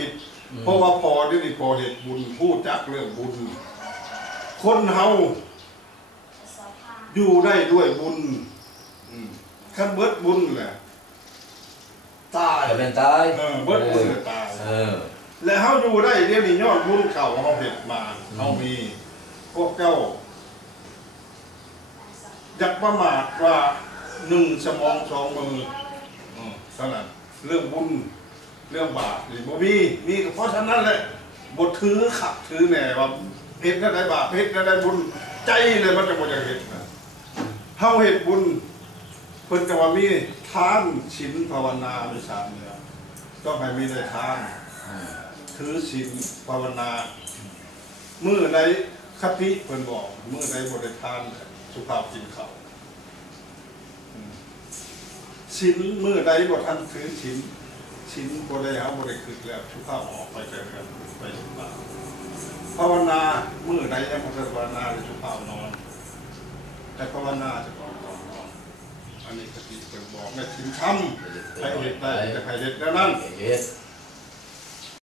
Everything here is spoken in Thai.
คิด เพราะว่าพอที่นี่พอเหตุบุญพูดจักเรื่องบุญ คนเฮาอยู่ได้ด้วยบุญอืมคันเบิดบุญแหละตายจะเป็นตายเออเบิดบุญเลยตายเออและเฮาอยู่ได้เรียกนี่ยอดบุญเก่าเฮาเฮ็ดมาเฮามีพวกเจ้าอยากประมาทว่าหนึ่งสมองสองมืออืมเท่านั้นเรื่องบุญ เรื่องบาปนี่บ่มีมีก็เพราะฉะนั้นแหละบ่ถือขับถือแหน่ว่าเฮ็ดได้บาปเฮ็ดได้บุญใจเลยมันจะบ่อยากเฮ็ดนะเฮาเฮ็ดบุญเพิ่นก็ว่ามีทานศีลภาวนาในสามเนี่ยต้องให้มีได้ทานถือศีลภาวนามือใดคติเพิ่นบอกมือใดบริทานสุภาพกินข้าวอืมศีลมือใดบ่ทันถือศีล ศีลบ่ได้หาบ่ได้คิดแล้วชุภาพออกไปแต่กันไปสุภาพภาวนาเมื่อใดยังภาวนาเลยสุภาพนอน แต่ภาวนาจะต้อนอนนอนอันนี้สติเพิ่นบอกในศีลธรรมใครเห็ดได้แต่ใครเห็ดแล้วนั้น